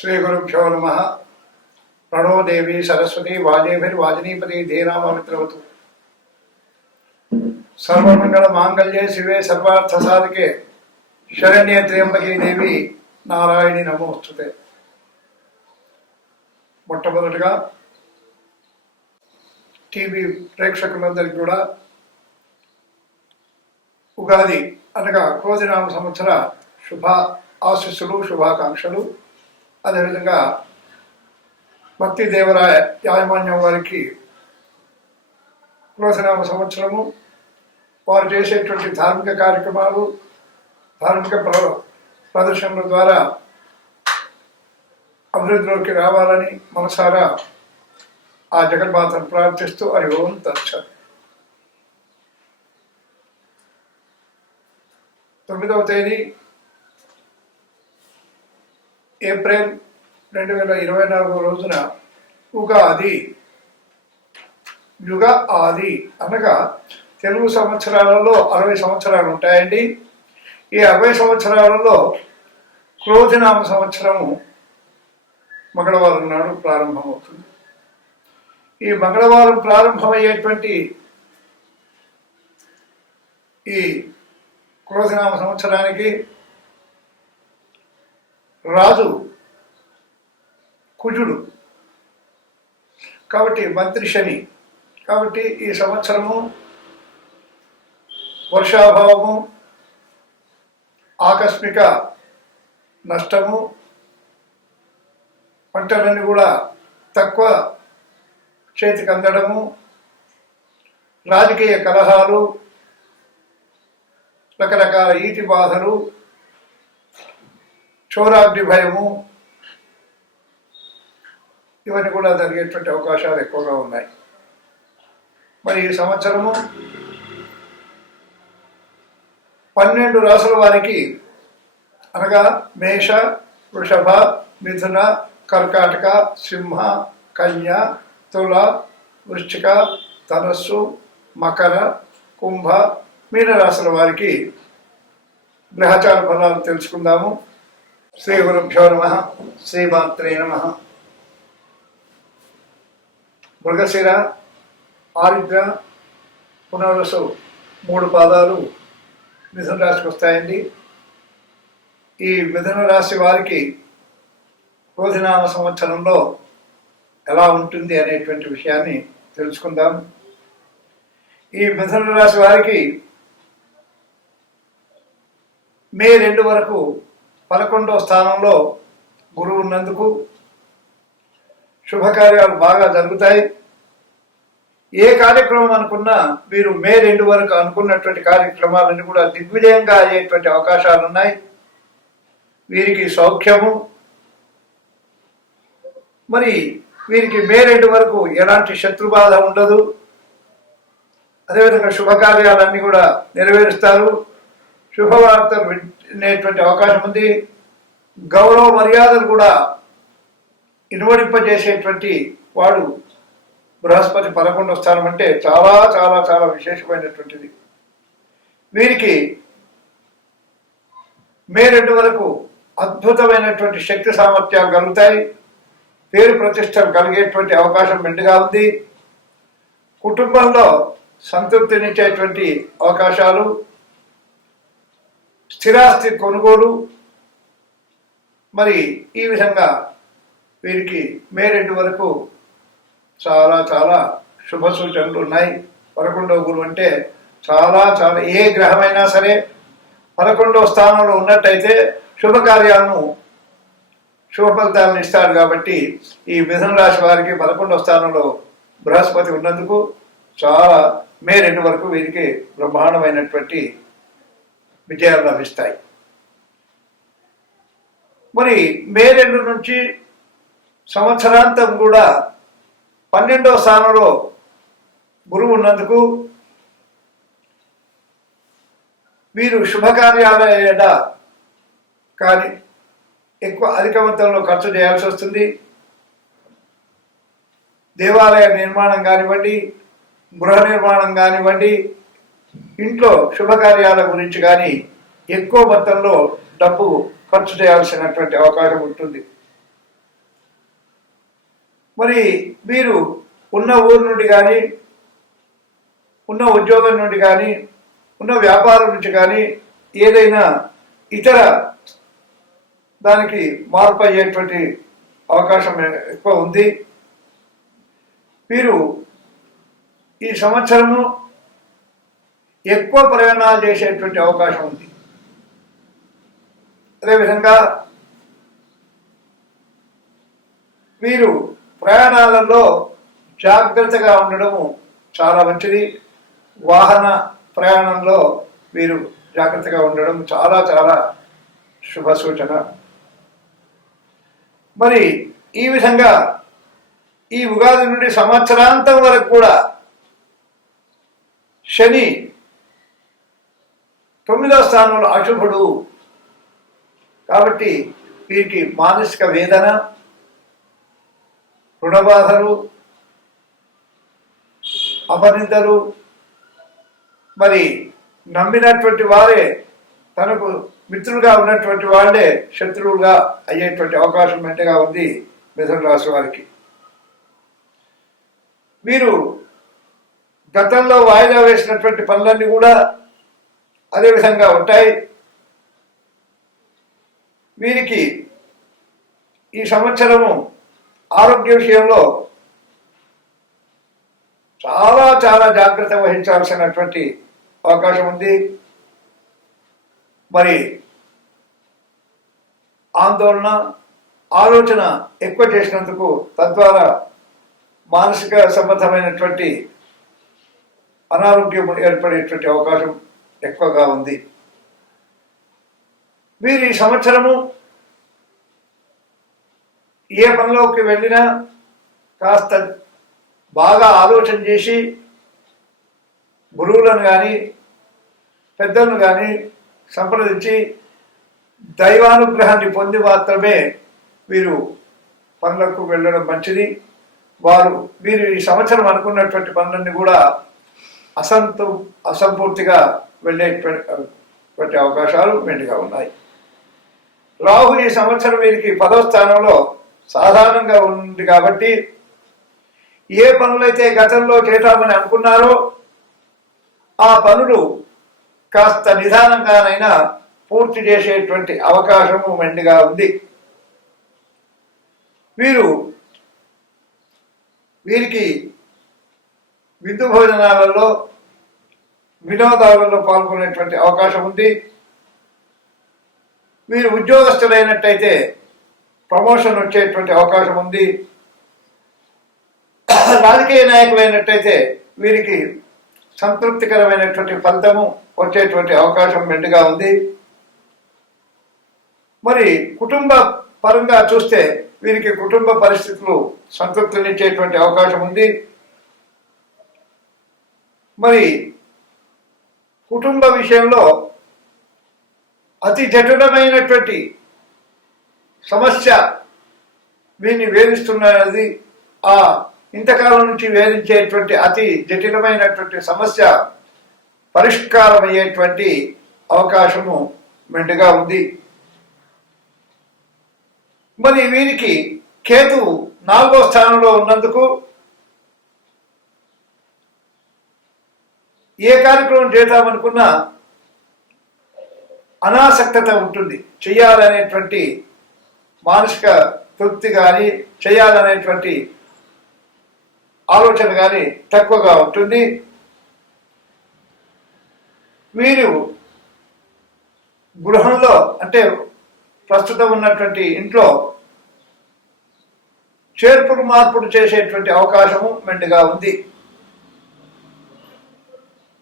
శ్రీ గురుభ్యో నమ ప్రణోదేవి సరస్వతి వాజేభిర్వాజనీపతి ధీరామిత్రవతు సర్వమంగళ మాంగళ్యే శివే సర్వార్థ సాధకే. శరణ్య త్రియంబకీ దేవి నారాయణి నమోస్తుతే. మొట్టమొదటిగా టీవీ ప్రేక్షకులందరికీ కూడా ఉగాది అనగా క్రోధినామ సంవత్సర శుభ ఆశీస్సులు శుభాకాంక్షలు. అదేవిధంగా భక్తి దేవరాయ యాజమాన్యం వారికి క్రోధనామ సంవత్సరము వారు చేసేటువంటి ధార్మిక కార్యక్రమాలు ధార్మిక ప్ర ప్రదర్శనల ద్వారా అభివృద్ధిలోకి రావాలని మనసారా ఆ జగన్మాతను ప్రార్థిస్తూ హరి ఓం తచ్చ తొమ్మిదవ తేదీ ఏప్రిల్ రెండు వేల ఇరవై నాలుగో రోజున ఉగాది యుగ ఆది అనగా తెలుగు సంవత్సరాలలో అరవై సంవత్సరాలు ఉంటాయండి. ఈ అరవై సంవత్సరాలలో క్రోధినామ సంవత్సరము మంగళవారం నాడు ప్రారంభమవుతుంది. ఈ మంగళవారం ప్రారంభమయ్యేటువంటి ఈ క్రోధనామ సంవత్సరానికి రాజు కుజుడు. కాబట్టి మంత్రి శని. కాబట్టి ఈ సంవత్సరము వర్షాభావము ఆకస్మిక నష్టము పంటలన్నీ కూడా తక్కువ చేతికి అందడము రాజకీయ కలహాలు రకరకాల ఈటి బాధలు చోరాగ్ని భయము ఇవన్నీ కూడా జరిగేటువంటి అవకాశాలు ఎక్కువగా ఉన్నాయి. మరి ఈ సంవత్సరము పన్నెండు రాసుల వారికి అనగా మేష వృషభ మిథున కర్కాటక సింహ కన్య తుల వృశ్చిక ధనస్సు మకర కుంభ మీనరాశుల వారికి గ్రహచార ఫలాలు తెలుసుకుందాము. శ్రీ గురుభ్యో నమ శ్రీమాత్రే నమ. మృగశిర ఆరుద్ర పునర్వసు మూడు పాదాలు మిథున రాశికి వస్తాయండి. ఈ మిథున రాశి వారికి రోజునామ సంవత్సరంలో ఎలా ఉంటుంది అనేటువంటి విషయాన్ని తెలుసుకుందాం. ఈ మిథున రాశి వారికి మే రెండు వరకు పదకొండవ స్థానంలో గురువు ఉన్నందుకు శుభకార్యాలు బాగా జరుగుతాయి. ఏ కార్యక్రమం అనుకున్నా మీరు మే రెండు వరకు అనుకున్నటువంటి కార్యక్రమాలన్నీ కూడా దిగ్విజయంగా అయ్యేటువంటి అవకాశాలు ఉన్నాయి. వీరికి సౌఖ్యము. మరి వీరికి మే రెండు వరకు ఎలాంటి శత్రుబాధ ఉండదు. అదేవిధంగా శుభకార్యాలన్నీ కూడా నెరవేరుస్తారు. శుభవార్తలు వినేటువంటి అవకాశం ఉంది. గౌరవ మర్యాదలు కూడా ఇనువడింపజేసేటువంటి వాడు బృహస్పతి పదకొండవ స్థానం అంటే చాలా చాలా చాలా విశేషమైనటువంటిది. వీరికి మే రెండు వరకు అద్భుతమైనటువంటి శక్తి సామర్థ్యాలు కలుగుతాయి. పేరు ప్రతిష్టలు కలిగేటువంటి అవకాశం మెండుగా ఉంది. కుటుంబంలో సంతృప్తినిచ్చేటువంటి అవకాశాలు స్థిరాస్తి కొనుగోలు. మరి ఈ విధంగా వీరికి మే రెండు వరకు చాలా చాలా శుభ సూచనలు ఉన్నాయి. పదకొండవ గురువు అంటే చాలా చాలా ఏ గ్రహమైనా సరే పదకొండవ స్థానంలో ఉన్నట్టయితే శుభకార్యాలను శుభ ఫలితాలను ఇస్తాడు కాబట్టి ఈ మిథున రాశి వారికి పదకొండవ స్థానంలో బృహస్పతి ఉన్నందుకు చాలా మే రెండు వరకు వీరికి బ్రహ్మాండమైనటువంటి విజయాలు లభిస్తాయి మరి మే రెండు నుంచి సంవత్సరాంతం కూడా పన్నెండవ స్థానంలో గురువు ఉన్నందుకు వీరు శుభకార్యాలయ కానీ ఎక్కువ అధిక మొత్తంలో ఖర్చు చేయాల్సి వస్తుంది. దేవాలయ నిర్మాణం కానివ్వండి గృహ నిర్మాణం కానివ్వండి ఇంట్లో శుభకార్యాల గురించి కానీ ఎక్కువ మొత్తంలో డబ్బు ఖర్చు చేయాల్సినటువంటి అవకాశం ఉంటుంది. మరి మీరు ఉన్న ఊరు నుండి కానీ ఉన్న ఉద్యోగం నుండి కానీ ఉన్న వ్యాపారం నుంచి కానీ ఏదైనా ఇతర దానికి మార్పు అయ్యేటువంటి అవకాశం ఎక్కువ ఉంది. మీరు ఈ సంవత్సరము ఎక్కువ ప్రయాణాలు చేసేటువంటి అవకాశం ఉంది. అదేవిధంగా వీరు ప్రయాణాలలో జాగ్రత్తగా ఉండడము చాలా మంచిది. వాహన ప్రయాణంలో వీరు జాగ్రత్తగా ఉండడం చాలా చాలా శుభ సూచన మరి ఈ విధంగా ఈ ఉగాది నుండి సంవత్సరాంతం వరకు కూడా శని తొమ్మిదో స్థానంలో అశుభుడు కాబట్టి వీరికి మానసిక వేదన రుణబాధలు అపనిందలు. మరి నమ్మినటువంటి వారే తనకు మిత్రులుగా ఉన్నటువంటి వాళ్ళే శత్రువులుగా అయ్యేటువంటి అవకాశం మెంటగా ఉంది మిథున రాశి వారికి. వీరు గతంలో వాయిదా వేసినటువంటి పనులన్నీ కూడా అదే విధంగా ఉంటాయి. వీరికి ఈ సంవత్సరము ఆరోగ్య విషయంలో చాలా చాలా జాగ్రత్త వహించాల్సినటువంటి అవకాశం ఉంది. మరి ఆందోళన ఆలోచన ఎక్కువ చేసినందుకు తద్వారా మానసిక సంబంధమైనటువంటి అనారోగ్యం ఏర్పడేటువంటి అవకాశం ఎక్కువగా ఉంది. మీరు ఈ సంవత్సరము ఏ పనిలోకి వెళ్ళినా కాస్త బాగా ఆలోచన చేసి గురువులను కానీ పెద్దలను కానీ సంప్రదించి దైవానుగ్రహాన్ని పొంది మాత్రమే వీరు పనులకు వెళ్ళడం మంచిది. వారు వీరు ఈ సంవత్సరం అనుకున్నటువంటి పనులన్నీ కూడా అసంతు అసంపూర్తిగా వెళ్ళేటువంటి అవకాశాలు మెండుగా ఉన్నాయి. రాహు ఈ సంవత్సరం వీరికి పదో స్థానంలో సాధారణంగా ఉంది కాబట్టి ఏ పనులైతే గతంలో చేద్దామని అనుకున్నారో ఆ పనులు కాస్త నిదానంగానైనా పూర్తి చేసేటువంటి అవకాశము మెండుగా ఉంది. వీరు వీరికి విందు భోజనాలలో వినోదాలలో పాల్గొనేటువంటి అవకాశం ఉంది. మీరు ఉద్యోగస్తులైనట్టయితే ప్రమోషన్ వచ్చేటువంటి అవకాశం ఉంది. రాజకీయ నాయకులైనట్టయితే వీరికి సంతృప్తికరమైనటువంటి ఫలితము వచ్చేటువంటి అవకాశం మెండుగా ఉంది. మరి కుటుంబ పరంగా చూస్తే వీరికి కుటుంబ పరిస్థితులు సంతృప్తినిచ్చేటువంటి అవకాశం ఉంది. మరి కుటుంబ విషయంలో అతి జటిలమైనటువంటి సమస్య వీరిని వేధిస్తున్నది ఆ ఇంతకాలం నుంచి వేధించేటువంటి అతి జటిలమైనటువంటి సమస్య పరిష్కారమయ్యేటువంటి అవకాశము మెండుగా ఉంది. మరి వీరికి కేతు నాలుగో స్థానంలో ఉన్నందుకు ఏ కార్యక్రమం చేద్దామనుకున్నా అనాసక్తత ఉంటుంది. చేయాలనేటువంటి మానసిక తృప్తి కానీ చేయాలనేటువంటి ఆలోచన కానీ తక్కువగా ఉంటుంది. వీరు గృహంలో అంటే ప్రస్తుతం ఉన్నటువంటి ఇంట్లో చేర్పులు మార్పులు చేసేటువంటి అవకాశము మెండుగా ఉంది.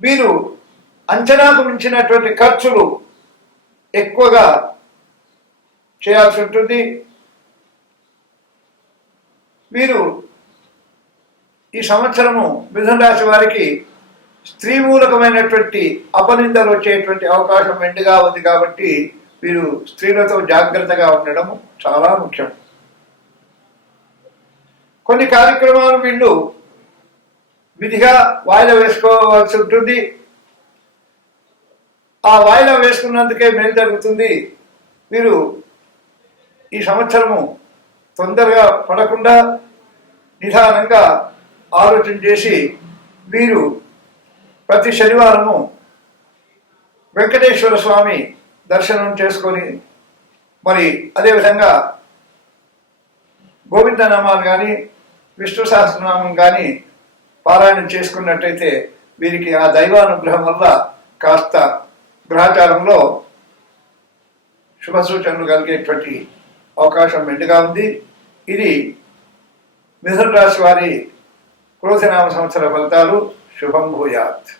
వీరు అంచనాకు మించినటువంటి ఖర్చులు ఎక్కువగా చేయాల్సి ఉంటుంది. వీరు ఈ సంవత్సరము మిథున రాశి వారికి స్త్రీ మూలకమైనటువంటి అపనిందలు వచ్చేటువంటి అవకాశం మెండుగా ఉంది కాబట్టి వీరు స్త్రీలతో జాగ్రత్తగా ఉండడం చాలా ముఖ్యం. కొన్ని కార్యక్రమాలు వీళ్ళు విధిగా వాయిదా వేసుకోవాల్సి ఉంటుంది. ఆ వాయిదా వేసుకున్నందుకే మేలు జరుగుతుంది. మీరు ఈ సంవత్సరము తొందరగా పడకుండా నిదానంగా ఆలోచన చేసి వీరు ప్రతి శనివారము వెంకటేశ్వర స్వామి దర్శనం చేసుకొని మరి అదేవిధంగా గోవిందనామాలు కానీ విష్ణు సహస్రనామం కానీ పారాయణం చేసుకున్నట్టయితే వీరికి ఆ దైవానుగ్రహం వల్ల కాస్త గ్రహచారంలో శుభ సూచనలు కలిగేటువంటి అవకాశం మెండుగా ఉంది. ఇది మిథున రాశి వారి క్రోధనామ సంవత్సర ఫలితాలు. శుభం భూయాత్.